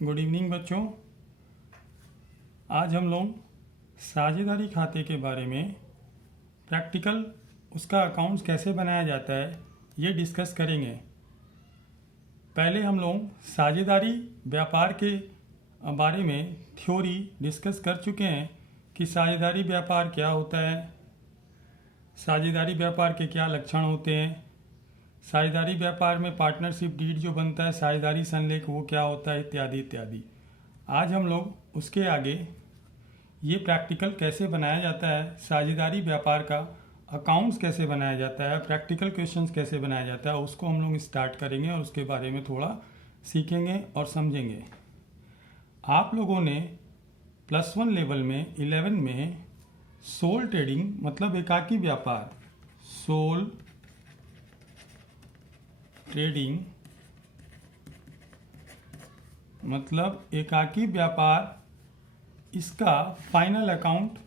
Good evening बच्चों। आज हम लोग साझेदारी खाते के बारे में प्रैक्टिकल उसका अकाउंट्स कैसे बनाया जाता है ये डिस्कस करेंगे। पहले हम लोग साझेदारी व्यापार के बारे में थ्योरी डिस्कस कर चुके हैं कि साझेदारी व्यापार क्या होता है, साझेदारी व्यापार के क्या लक्षण होते हैं, साझेदारी व्यापार में पार्टनरशिप डीड जो बनता है, साझेदारी संलेख वो क्या होता है, इत्यादि इत्यादि। आज हम लोग उसके आगे ये प्रैक्टिकल कैसे बनाया जाता है, साझेदारी व्यापार का अकाउंट्स कैसे बनाया जाता है, प्रैक्टिकल क्वेश्चंस कैसे बनाया जाता है, उसको हम लोग स्टार्ट करेंगे और उसके बारे में थोड़ा सीखेंगे और समझेंगे। आप लोगों ने +1 लेवल में 11 में सोल ट्रेडिंग मतलब एकाकी व्यापार, सोल ट्रेडिंग मतलब एकाकी व्यापार, इसका फाइनल अकाउंट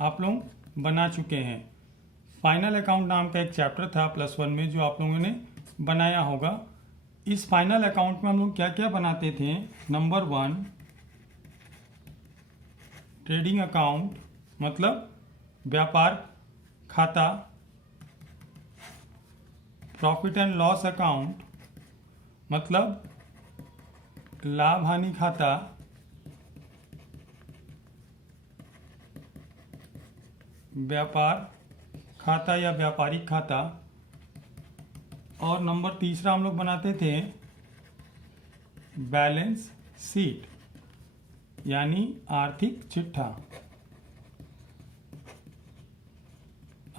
आप लोग बना चुके हैं। फाइनल अकाउंट नाम का एक चैप्टर था +1 में जो आप लोगों ने बनाया होगा। इस फाइनल अकाउंट में हम लोग क्या क्या बनाते थे। नंबर 1 ट्रेडिंग अकाउंट मतलब व्यापार खाता, प्रॉफिट एंड लॉस अकाउंट मतलब लाभ हानि खाता, व्यापार खाता या व्यापारिक खाता, और नंबर 3 हम लोग बनाते थे बैलेंस शीट यानी आर्थिक चिट्ठा।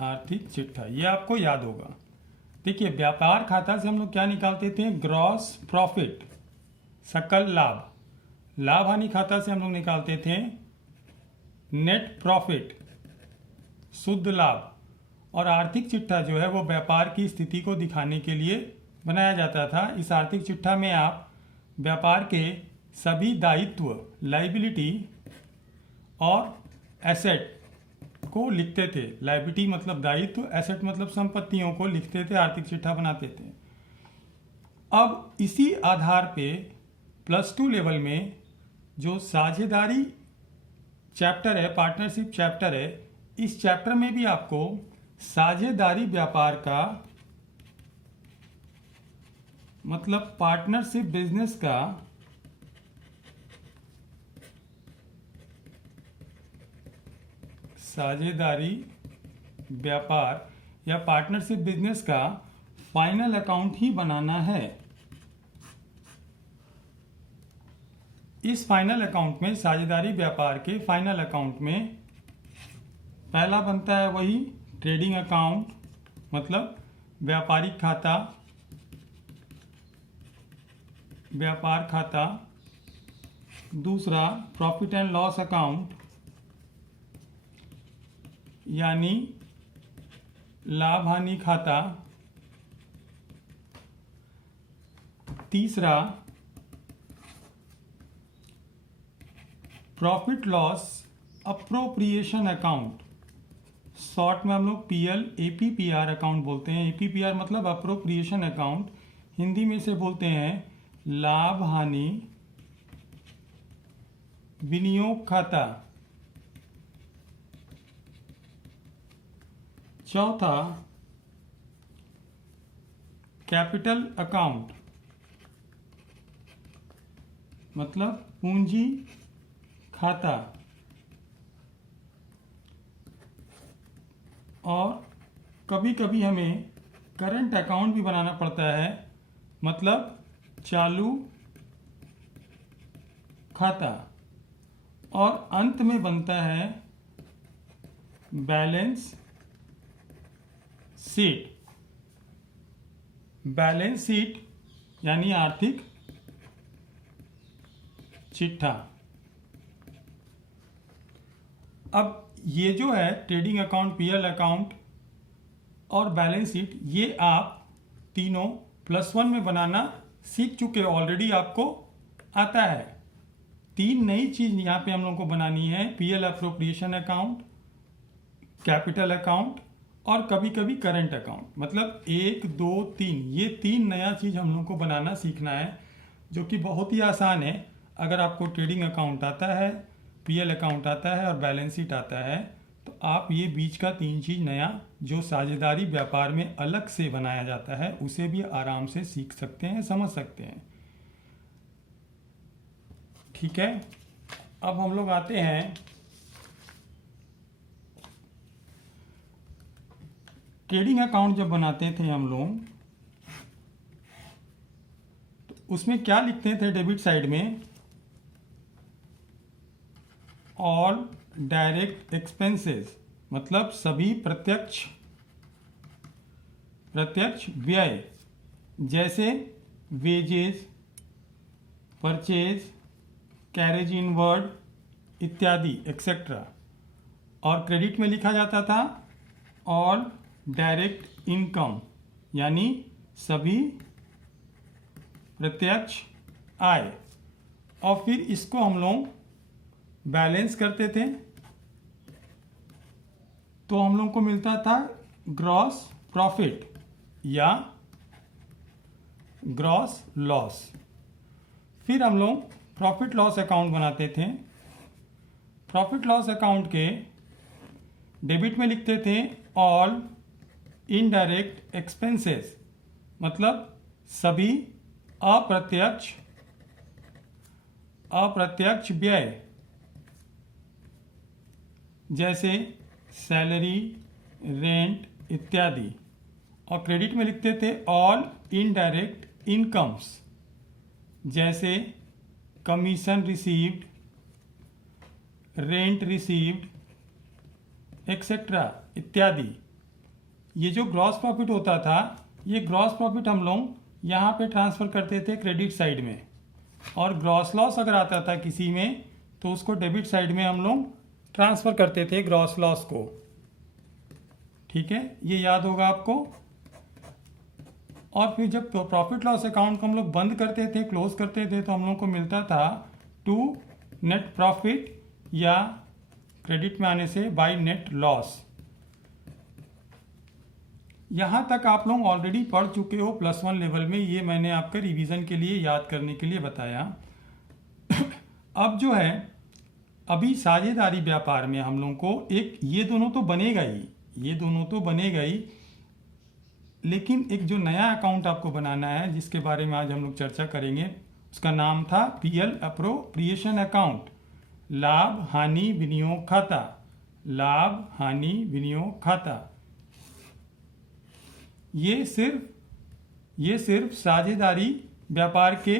आर्थिक चिट्ठा ये आपको याद होगा। देखिए, व्यापार खाता से हम लोग क्या निकालते थे, ग्रॉस प्रॉफिट, सकल लाभ। लाभ हानि खाता से हम लोग निकालते थे नेट प्रॉफिट, शुद्ध लाभ। और आर्थिक चिट्ठा जो है वो व्यापार की स्थिति को दिखाने के लिए बनाया जाता था। इस आर्थिक चिट्ठा में आप व्यापार के सभी दायित्व, लायबिलिटी और एसेट को लिखते थे। लायबिलिटी मतलब दायित्व, एसेट मतलब संपत्तियों को लिखते थे, आर्थिक चिट्ठा बनाते थे। अब इसी आधार पे +2 लेवल में जो साझेदारी चैप्टर है, पार्टनरशिप चैप्टर है, इस चैप्टर में भी आपको साझेदारी व्यापार का मतलब पार्टनरशिप बिजनेस का साझेदारी व्यापार या पार्टनरशिप बिजनेस का फाइनल अकाउंट ही बनाना है। इस फाइनल अकाउंट में, साझेदारी व्यापार के फाइनल अकाउंट में पहला बनता है वही ट्रेडिंग अकाउंट मतलब व्यापारिक खाता, व्यापार खाता। दूसरा प्रॉफिट एंड लॉस अकाउंट यानी लाभ हानि खाता। तीसरा profit loss appropriation account, short में हम लोग APPR अकाउंट बोलते हैं। APPR मतलब अप्रोप्रिएशन अकाउंट, हिंदी में से बोलते हैं लाभ हानि विनियोग खाता। चौथा कैपिटल अकाउंट मतलब पूंजी खाता। और कभी कभी हमें करंट अकाउंट भी बनाना पड़ता है मतलब चालू खाता। और अंत में बनता है बैलेंस शीट। बैलेंस शीट यानी आर्थिक चिट्ठा। अब ये जो है ट्रेडिंग अकाउंट, PL अकाउंट और बैलेंस शीट, ये आप तीनों +1 में बनाना सीख चुके हो ऑलरेडी, आपको आता है। 3 नई चीज यहाँ पे हम लोग को बनानी है, PL appropriation account, capital account और कभी कभी करंट अकाउंट। मतलब 1 2 3 ये 3 नया चीज हम लोग को बनाना सीखना है। जो कि बहुत ही आसान है। अगर आपको ट्रेडिंग अकाउंट आता है, पीएल अकाउंट आता है और बैलेंस शीट आता है, तो आप ये बीच का 3 चीज़ नया जो साझेदारी व्यापार में अलग से बनाया जाता है उसे भी आराम से सीख सकते हैं, समझ सकते हैं। ठीक है, अब हम लोग आते हैं ट्रेडिंग अकाउंट जब बनाते थे हम लोग, तो उसमें क्या लिखते थे डेबिट साइड में? ऑल डायरेक्ट एक्सपेंसेस, मतलब सभी प्रत्यक्ष व्यय, जैसे वेजेस, परचेज, कैरेज इनवर्ड इत्यादि एक्सेट्रा। और क्रेडिट में लिखा जाता था ऑल डायरेक्ट इनकम, यानी सभी प्रत्यक्ष आय। और फिर इसको हम लोग बैलेंस करते थे तो हम लोग को मिलता था ग्रॉस प्रॉफिट या ग्रॉस लॉस। फिर हम लोग प्रॉफिट लॉस अकाउंट बनाते थे। प्रॉफिट लॉस अकाउंट के डेबिट में लिखते थे ऑल इनडायरेक्ट एक्सपेंसेस, मतलब सभी अप्रत्यक्ष व्यय, जैसे सैलरी, रेंट इत्यादि। और क्रेडिट में लिखते थे ऑल इनडायरेक्ट इनकम्स, जैसे commission received, rent received etcetera इत्यादि। ये जो ग्रॉस प्रॉफिट होता था, ये ग्रॉस प्रॉफिट हम लोग यहाँ पे ट्रांसफ़र करते थे क्रेडिट साइड में, और ग्रॉस लॉस अगर आता था किसी में तो उसको डेबिट साइड में हम लोग ट्रांसफ़र करते थे ग्रॉस लॉस को। ठीक है, ये याद होगा आपको। और फिर जब प्रॉफिट लॉस अकाउंट को हम लोग बंद करते थे, क्लोज करते थे, तो हम लोग को मिलता था टू नेट प्रॉफिट, या क्रेडिट में आने से बाय नेट लॉस। यहाँ तक आप लोग ऑलरेडी पढ़ चुके हो +1 लेवल में, ये मैंने आपके रिवीजन के लिए, याद करने के लिए बताया। अब जो है, अभी साझेदारी व्यापार में हम लोगों को एक, ये दोनों तो बनेगा ही, लेकिन एक जो नया अकाउंट आपको बनाना है, जिसके बारे में आज हम लोग चर्चा करेंगे, उसका नाम था पीएल अप्रोप्रिएशन अकाउंट, लाभ हानि विनियोग खाता। लाभ हानि विनियोग खाता ये सिर्फ साझेदारी व्यापार के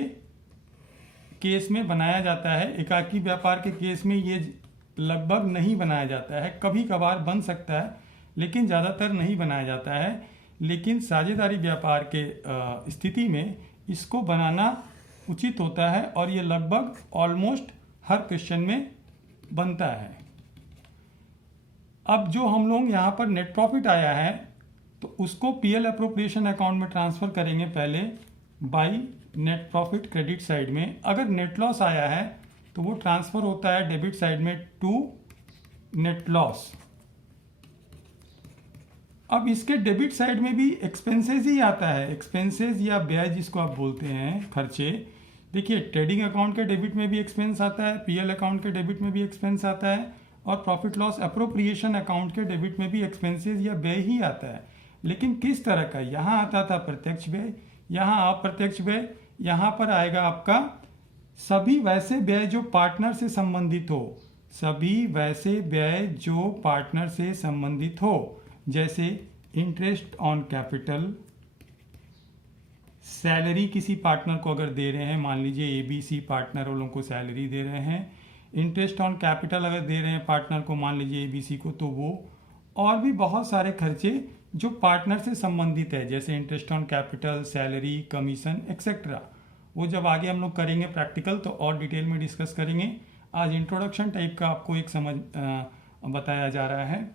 केस में बनाया जाता है। एकाकी व्यापार के केस में ये लगभग नहीं बनाया जाता है, कभी कभार बन सकता है लेकिन ज़्यादातर नहीं बनाया जाता है। लेकिन साझेदारी व्यापार के स्थिति में इसको बनाना उचित होता है, और ये लगभग ऑलमोस्ट हर क्वेश्चन में बनता है। अब जो हम लोग यहाँ पर नेट प्रॉफिट आया है, तो उसको पीएल अप्रोप्रिएशन अकाउंट में ट्रांसफ़र करेंगे पहले by net profit credit side में। अगर नेट लॉस आया है तो वो ट्रांसफ़र होता है डेबिट साइड में टू नेट लॉस। अब इसके डेबिट साइड में भी एक्सपेंसेस ही आता है, एक्सपेंसेस या व्यय जिसको आप बोलते हैं, खर्चे। देखिए, ट्रेडिंग अकाउंट के डेबिट में भी एक्सपेंस आता है, पीएल अकाउंट के डेबिट में भी एक्सपेंस आता है, और प्रॉफिट लॉस अप्रोप्रिएशन अकाउंट के डेबिट में भी एक्सपेंसेस या व्यय ही आता है। लेकिन किस तरह का? यहाँ आता था प्रत्यक्ष व्यय, यहाँ अप्रत्यक्ष व्यय। यहाँ पर आएगा आपका सभी वैसे व्यय जो पार्टनर से संबंधित हो, सभी वैसे व्यय जो पार्टनर से संबंधित हो, जैसे इंटरेस्ट ऑन कैपिटल, सैलरी किसी पार्टनर को अगर दे रहे हैं, मान लीजिए एबीसी पार्टनर वालों को सैलरी दे रहे हैं, इंटरेस्ट ऑन कैपिटल अगर दे रहे हैं पार्टनर को, मान लीजिए एबीसी को, तो वो, और भी बहुत सारे खर्चे जो पार्टनर से संबंधित है, जैसे interest on capital, salary, commission etcetera. वो जब आगे हम लोग करेंगे प्रैक्टिकल तो और डिटेल में डिस्कस करेंगे। आज इंट्रोडक्शन टाइप का आपको एक समझ बताया जा रहा है,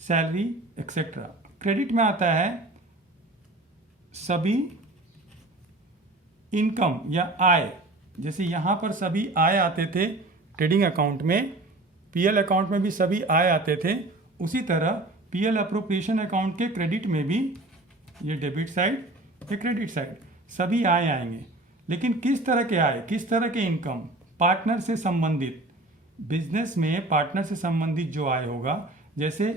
सैलरी एक्सेट्रा। क्रेडिट में आता है सभी इनकम या आय, जैसे यहाँ पर सभी आय आते थे ट्रेडिंग अकाउंट में, पीएल अकाउंट में भी सभी आय आते थे, उसी तरह पीएल अप्रोप्रिएशन अकाउंट के क्रेडिट में भी, ये डेबिट साइड, ये क्रेडिट साइड, सभी आय आएंगे। लेकिन किस तरह के आय, किस तरह के इनकम, पार्टनर से संबंधित। बिजनेस में पार्टनर से संबंधित जो आय होगा, जैसे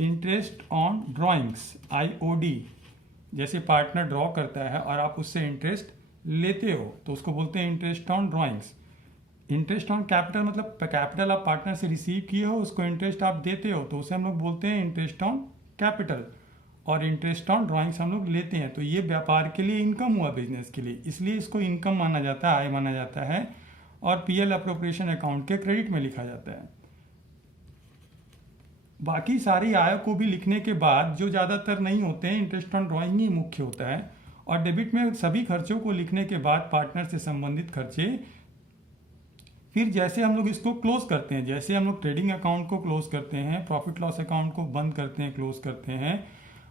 इंटरेस्ट ऑन ड्राइंग्स, IOD, जैसे पार्टनर ड्रॉ करता है और आप उससे इंटरेस्ट लेते हो तो उसको बोलते हैं interest on drawings. Interest on capital मतलब कैपिटल आप पार्टनर से रिसीव किए हो, उसको इंटरेस्ट आप देते हो तो उसे हम लोग बोलते हैं इंटरेस्ट ऑन कैपिटल। और इंटरेस्ट ऑन ड्राइंग्स हम लोग लेते हैं, तो ये व्यापार के लिए इनकम हुआ, बिजनेस के लिए, इसलिए इसको इनकम माना जाता है, आय माना जाता है और PL अप्रोप्रिएशन अकाउंट के क्रेडिट में लिखा जाता है। बाकी सारी आय को भी लिखने के बाद जो ज़्यादातर नहीं होते हैं, इंटरेस्ट ऑन ड्राइंग ही मुख्य होता है। और डेबिट में सभी खर्चों को लिखने के बाद पार्टनर से संबंधित खर्चे, फिर जैसे हम लोग इसको क्लोज करते हैं, जैसे हम लोग ट्रेडिंग अकाउंट को क्लोज करते हैं, प्रॉफिट लॉस अकाउंट को बंद करते हैं, क्लोज करते हैं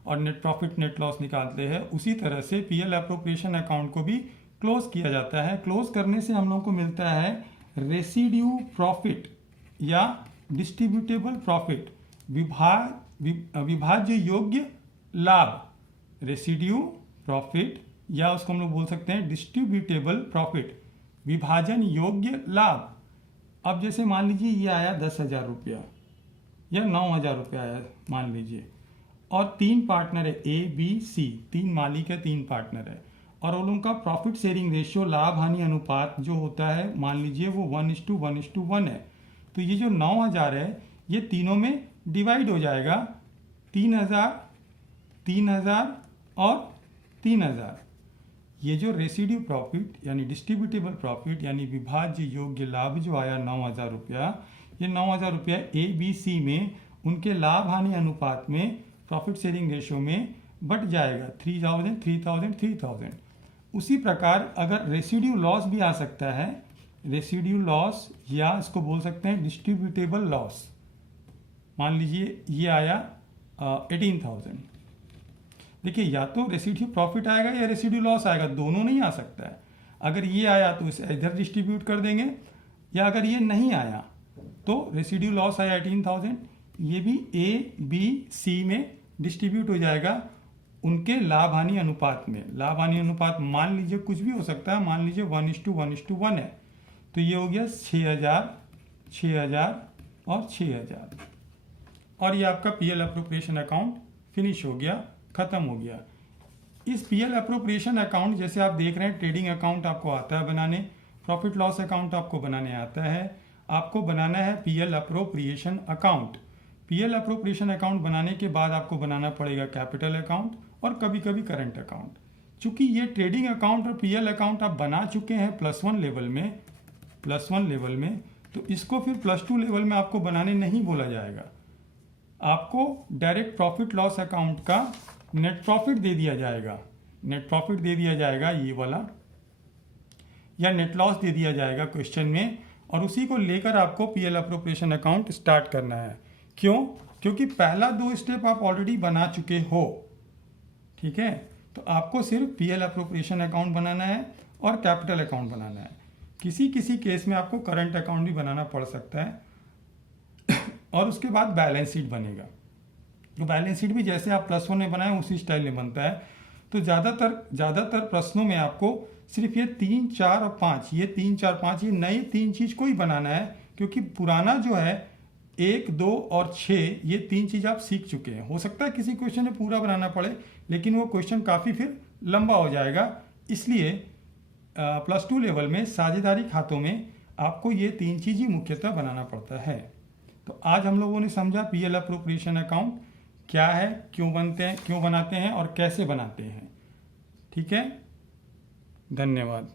और नेट प्रॉफिट नेट लॉस निकालते हैं, उसी तरह से PL अप्रोप्रिएशन अकाउंट को भी क्लोज किया जाता है। क्लोज करने से हम लोग को मिलता है रेसिड्यू प्रॉफिट या डिस्ट्रीब्यूटेबल प्रॉफिट, विभाज्य योग्य लाभ, रेसिड्यू प्रॉफिट या उसको हम लोग बोल सकते हैं डिस्ट्रीब्यूटेबल प्रॉफिट, विभाजन योग्य लाभ। अब जैसे मान लीजिए ये आया 10,000 रुपया या 9,000 रुपया आया मान लीजिए, और 3 पार्टनर है ABC, 3 मालिक है, 3 पार्टनर है, और उन लोगों का प्रॉफिट शेयरिंग रेशियो, लाभ हानि अनुपात जो होता है मान लीजिए वो 1:1:1 है। तो ये जो 9,000 है ये तीनों में डिवाइड हो जाएगा, 3,000, 3,000 और 3,000। ये जो रेसिड्यू प्रॉफिट यानी डिस्ट्रीब्यूटेबल प्रॉफिट यानी विभाज्य योग्य लाभ जो आया 9,000 रुपया, ये 9,000 रुपया ABC में उनके लाभ हानि अनुपात में प्रॉफिट शेयरिंग रेशियो में बट जाएगा 3,000, 3,000, 3,000। उसी प्रकार अगर रेसिड्यू लॉस भी आ सकता है, रेसिड्यू लॉस या इसको बोल सकते हैं डिस्ट्रीब्यूटेबल लॉस। मान लीजिए ये आया 18,000, देखिए या तो रेसिड्यू प्रॉफिट आएगा या रेसिड्यू लॉस आएगा, दोनों नहीं आ सकता है। अगर ये आया तो इसे इधर डिस्ट्रीब्यूट कर देंगे, या अगर ये नहीं आया तो रेसिड्यू लॉस आया 18,000, ये भी ABC में डिस्ट्रीब्यूट हो जाएगा उनके लाभ हानि अनुपात में। लाभ हानि अनुपात मान लीजिए कुछ भी हो सकता है, मान लीजिए 1:1:1 है, तो ये हो गया 6,000, 6,000 और 6,000, और ये आपका PL अप्रोप्रिएशन अकाउंट फिनिश हो गया, खत्म हो गया। इस PL अप्रोप्रिएशन अकाउंट जैसे आप देख रहे हैं, ट्रेडिंग अकाउंट आपको आता है बनाने, प्रॉफिट लॉस अकाउंट आपको बनाने आता है, आपको बनाना है PL appropriation account. PL appropriation account बनाने के बाद आपको बनाना पड़ेगा कैपिटल अकाउंट और कभी कभी करंट अकाउंट। चूंकि ये ट्रेडिंग अकाउंट और PL अकाउंट आप बना चुके हैं +1 लेवल में, तो इसको फिर +2 लेवल में आपको बनाने नहीं बोला जाएगा। आपको डायरेक्ट प्रॉफिट लॉस अकाउंट का नेट प्रॉफिट दे दिया जाएगा, नेट प्रॉफिट दे दिया जाएगा ये वाला, या नेट लॉस दे दिया जाएगा क्वेश्चन में, और उसी को लेकर आपको PL अप्रोप्रिएशन अकाउंट स्टार्ट करना है। क्यों? क्योंकि पहला 2 स्टेप आप ऑलरेडी बना चुके हो, ठीक है। तो आपको सिर्फ PL अप्रोप्रिएशन अकाउंट बनाना है और कैपिटल अकाउंट बनाना है। किसी किसी केस में आपको करंट अकाउंट भी बनाना पड़ सकता है और उसके बाद बैलेंस शीट बनेगा। तो बैलेंस शीट भी जैसे आप +1 में बनाए उसी स्टाइल में बनता है। तो ज़्यादातर प्रश्नों में आपको सिर्फ ये 3, 4 और 5, ये 3, 4, 5 ये नए 3 चीज़ को ही बनाना है, क्योंकि पुराना जो है 1, 2 और 6 ये 3 चीज़ आप सीख चुके हैं। हो सकता है किसी क्वेश्चन में पूरा बनाना पड़े, लेकिन वो क्वेश्चन काफ़ी फिर लंबा हो जाएगा। इसलिए +2 लेवल में साझेदारी खातों में आपको ये 3 चीज़ ही मुख्यतः बनाना पड़ता है। तो आज हम लोगों ने समझा PL अप्रोप्रिएशन अकाउंट क्या है, क्यों बनाते हैं और कैसे बनाते हैं। ठीक है, धन्यवाद।